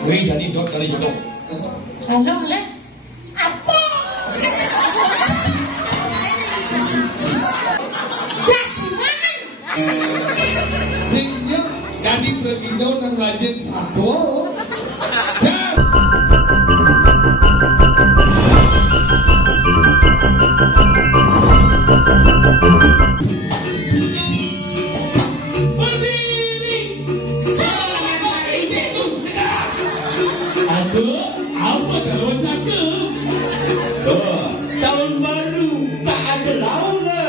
Wih, jadi dot kali jodoh. Ngomong lah. Apa? Basiman. Sehingga jadi begitu dan rajin satu. Jas. Apa kalau cakap? Tahun baru tak ada launa.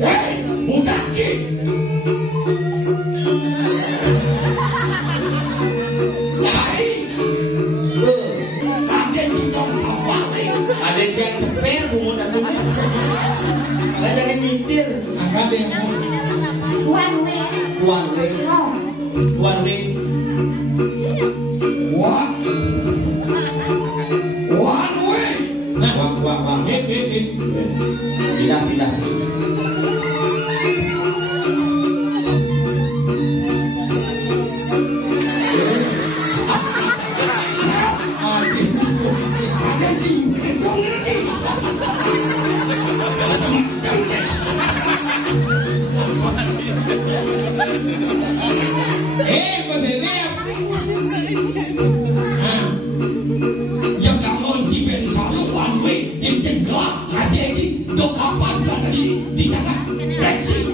Hei, budak cik. Hai. Ada di tong sampah ni. Ada yang cepet bunga dan bunga. Ada yang mitir. Ada yang One way. One way. One way. Wah. One way. Nah, Wah. Pindah. Masih ini. Yang kamu jipen selalu one way, yang cengkak, aja do kapan sana di kanan, bensin,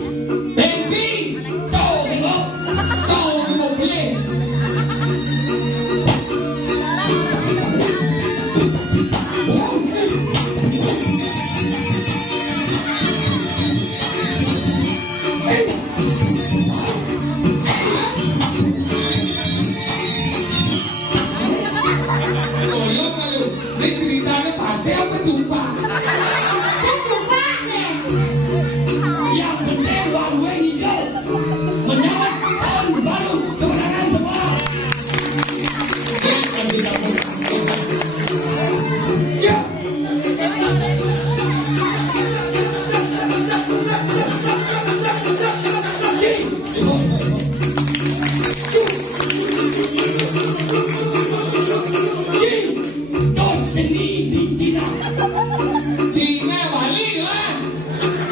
tahu beli. Ini ceritanya pandai apa jumpa? Saya jumpa nih. Yang penting one way hijau, menyambut tahun baru kemenangan semua. Yang tidak boleh. Seni di Cina. Cina Bali lah.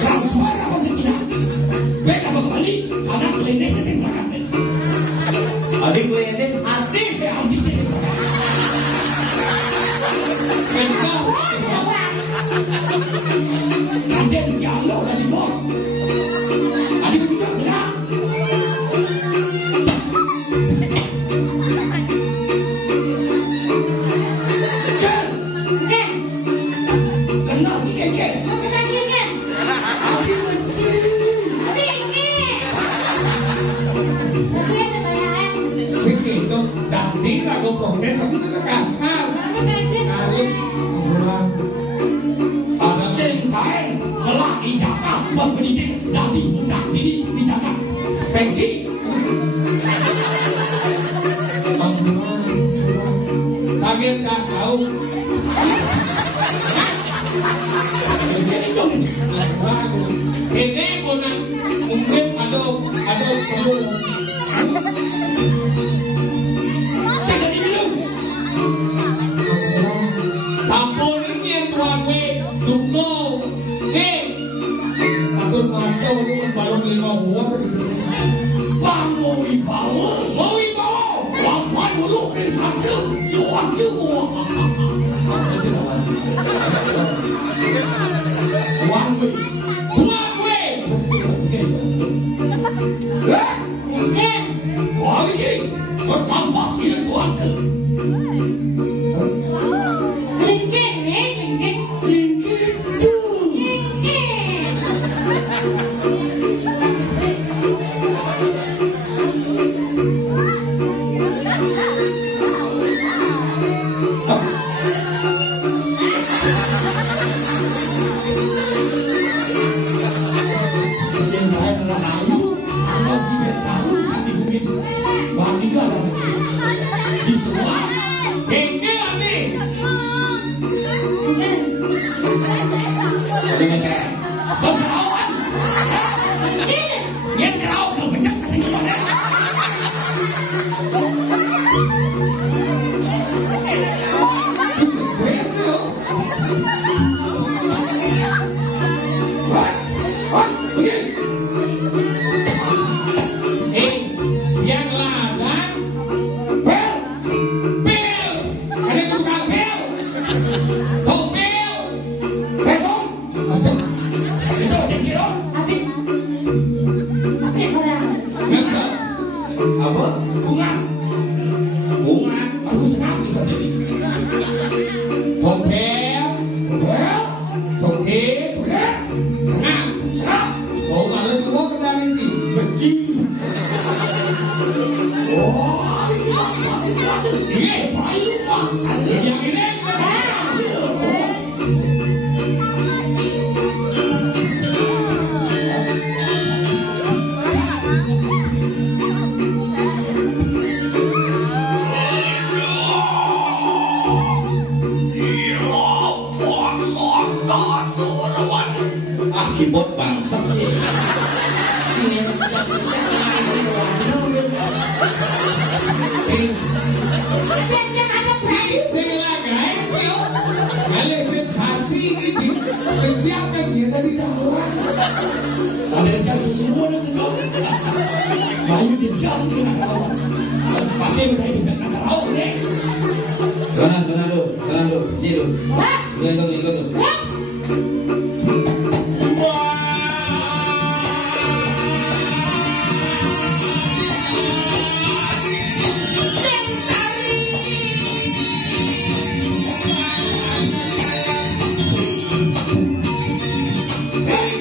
Kau suara apa ke Cina? Mereka mau ke Bali karena klinis sesek belakang. Adik klinis artis saya audisi sesek belakang. Benar. Kalian jalo dari bos. Adik bisa benar. Kenal si Keke. Kenal Keke. Adik benci. Adik ini. Tapi ya sebenarnya. Segitu. Tadi lagu progres aku udah kasar. Salib. Pulang. Ada sentai telah ijazah berpendidik dari budak diri dijaga pensi. Sakit tak tahu. Ini pun mungkin ada perlu. Saya jadi bilang Sampun ini tuan we duko. Atur maco itu baru 5 bulan. Bang mau wibawa, wafat buruk dari sastra, jual semua. One way. Kau ini bertambah silat tuanku. Ringgit nih, ringgit. Singkir tu. bunga. Bunga. Aku senang itu jadi. Hotel. Hotel. Soke. Oke. Senang. Senang. Oh, kalau itu mau kenalin sih. Benci. Oh, masih ada. Iya, bayu maksa. Yang ini. Keyboard bangsat sih. Sini Siapkan dia dari dalam. ada yang sesungguhnya itu. Bayu dijam dengan kawan. Pakai saya tidak nak tahu deh. Tenang dulu, Cik dulu. Ikut dulu. Hey,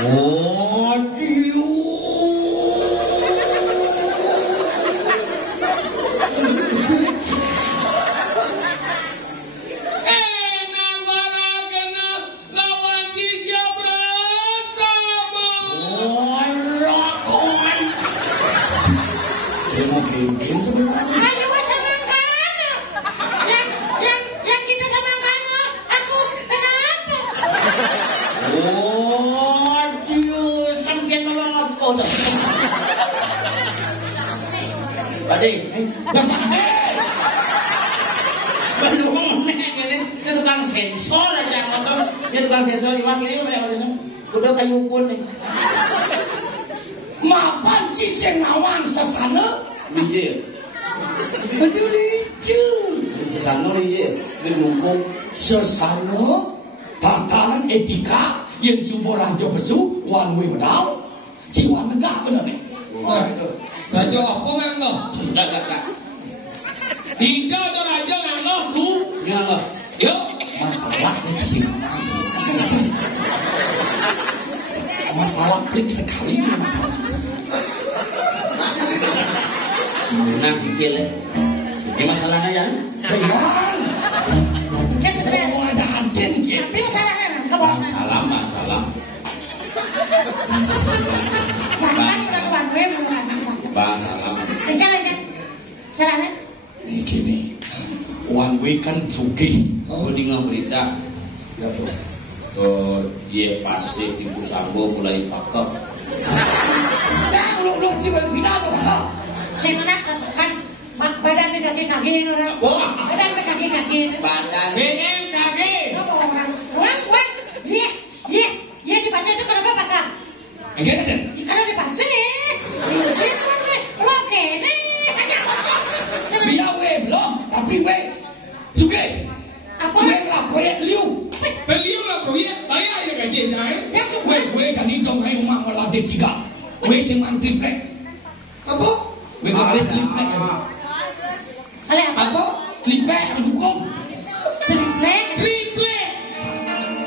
Oh, Diu. Mungkin sebenarnya. Ayo sama Kano. Yang kita sama Kano. Aku kenapa? Oh, Diu, sampeyan ngomong apa to? Pade, Pade. Belum nek ini tukang sensor aja ngono. Ya tukang sensor iki ini udah kayu pun nih. Mapan sih sing ngawang sesana. Iya. Betul itu. Sesana iya. Dilungkung sesana tatanan etika yang sumber raja besu one way medal. Jiwa negah bener nih. Raja apa nganggo? Enggak. Tiga ada raja nganggo ku. Ya Allah. Yo, Masalahnya ke sini. Masalah pelik sekali ini masalah. Nah, kikil ya. Ini masalahnya ya. Bayan. Kan sebenarnya Mau ada anten ya. tapi salahnya kamu Salam. Bahkan sudah one way bukan. Bang, salam. Kan salahnya. Ini gini. One way kan sugih. Oh, dengar berita. Ya, tuh. Tuh, dia pasti tipu sambo mulai pakok. Jangan lu cium bina dong. Sebenarnya kan badan di kaki-kaki ini orang. Badan di kaki-kaki. Badan. BMKG. Iya di pasar itu kenapa Pak? Enggak ada. Karena di pasar lo kene. Biar we belum, tapi we juga. Apa? We lah proyek liu. Beliau lah proyek, bayar ya gaji saya. We kan itu main rumah melatih tiga. We seman triplek. Apa? We kali triplek. Kalian apa? Apa? Triplek yang dukung. Triplek. Triplek.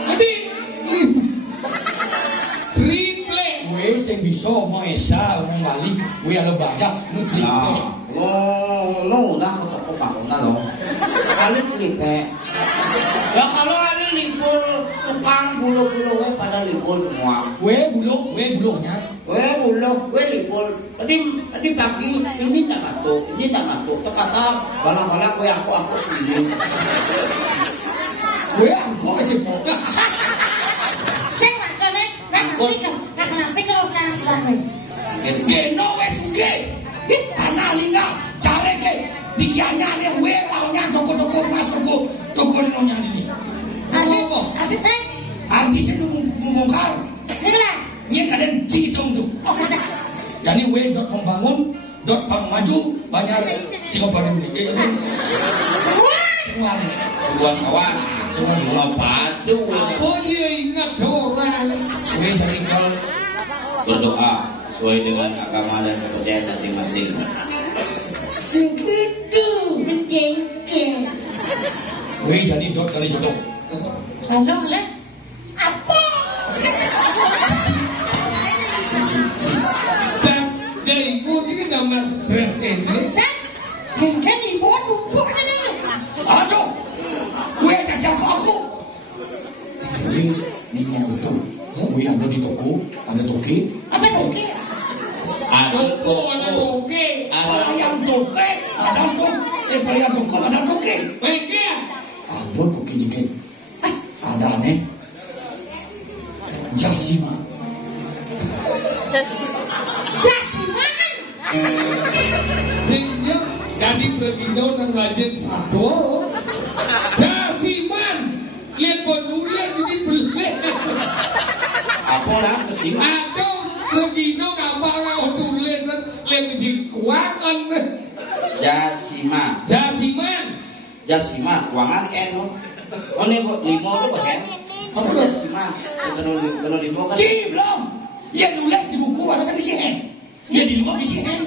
Adik. Triplek. We sing bisa mau esa mau balik. We ada baca nu triplek. Lo udah ke toko bangunan lo. Kali triplek. Ya kalau ada libur tukang bulu-bulu pada libur semua. We bulunya. We libur. Tadi pagi ini tak masuk. Terkata balang-balang aku ini. We angko sih po. Saya maksudnya nak kenapa kalau kenapa? Geno we suge. Tanah lingga cari ke dikianya nih we launya toko mas toko nonya ini. Ada cek. Artisnya membongkar. Inilah. Ini kadang hitung tuh. Oh kada. Jadi we dot membangun, dot maju banyak Singapura ini. Semua. Sebuah kawan, sebuah lompat. Apa dia ingat orang? We dari kalau Berdoa sesuai dengan agama dan kepercayaan masing-masing. segitu. Penting. We jadi dot kali jodoh. Kandung lah. Apa? Dari ibu ini nama stres ini. Cek. Kan ibu duduk ni. Aduh, we jajak aku. Ini mau betul. We ada di toko, ada toke. Apa toke? Ada Ada toke. Ada ayam toke, ada toke. Ayam toko ada toke. Baiknya. Ada toke juga. Ada nih. Jasima. Jasiman. Sehingga dari Bergindo dan Rajen satu. Jasiman. Lihat bodohnya sini beli. apa lah kesimak. Aduh, Bergindo kapal tulis lebih kuangan. Jasima kuangan eno. Oh ini limo tuh bagian. Apa jasima? Tenun limo kan. Ci belum. Yang nulis di buku ada sampai CN. Yang di rumah bisa CN.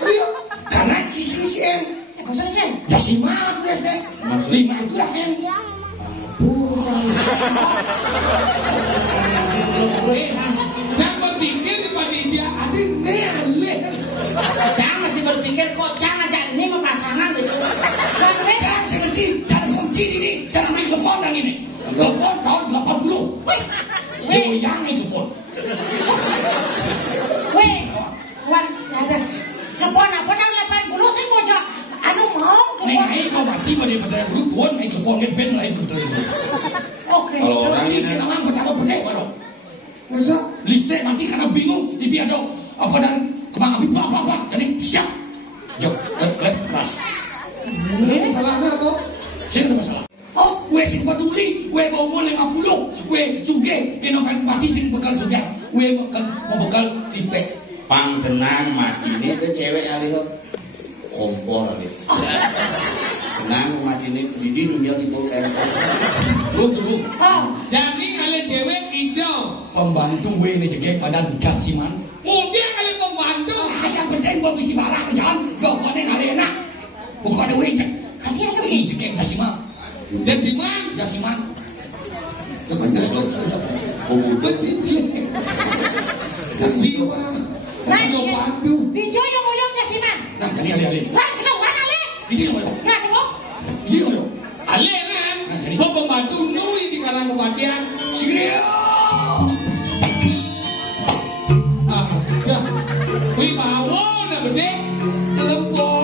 Ayo, karena si CN. Kau saja. Jasima tulis deh. 5 itu lah N. Saya Kepon tahun 80. Yang itu pun. Weh, wan ada. Kepon apa tahun 80 sih bocah. Anu mau Neng ai kau mati pada guru tuan ai kepon ben lain betul. Oke. Kalau orang Ini ini nama pertama bedek baru. Masa? Listrik mati karena bingung, tapi ada apa dan kemang api plak jadi siap. Jok, lepas. Salahnya apa? Saya ada masalah. Oh, gue sing peduli, gue bawa umur 50, gue suge, kena mati sing bekal suge, gue bekal tripek. Pang tenang mati ini ke cewek kali kok. Kompor kali. Tenang mati ini di nunjuk di polker. Tunggu. Jadi kalian cewek hijau. Pembantu gue ini jegek badan kasiman. Kemudian kalian pembantu. Yang penting gue bisi barang jangan, gue kone ngalena. Bukan gue jek. Akhirnya gue jegek kasiman. Jasiman. Gue kene lo sudah. Jasiman. Pembantu. Dijo yang ngoyong Jasiman. Nah, jadi ali. Lah, kita mana le? Ini loh. Nah, tuh. Ini loh. Ale kan? Kau pembantu nui di kalangan kematian. Siria. Ah, dah. Wih bawa dah bedek. Telepon.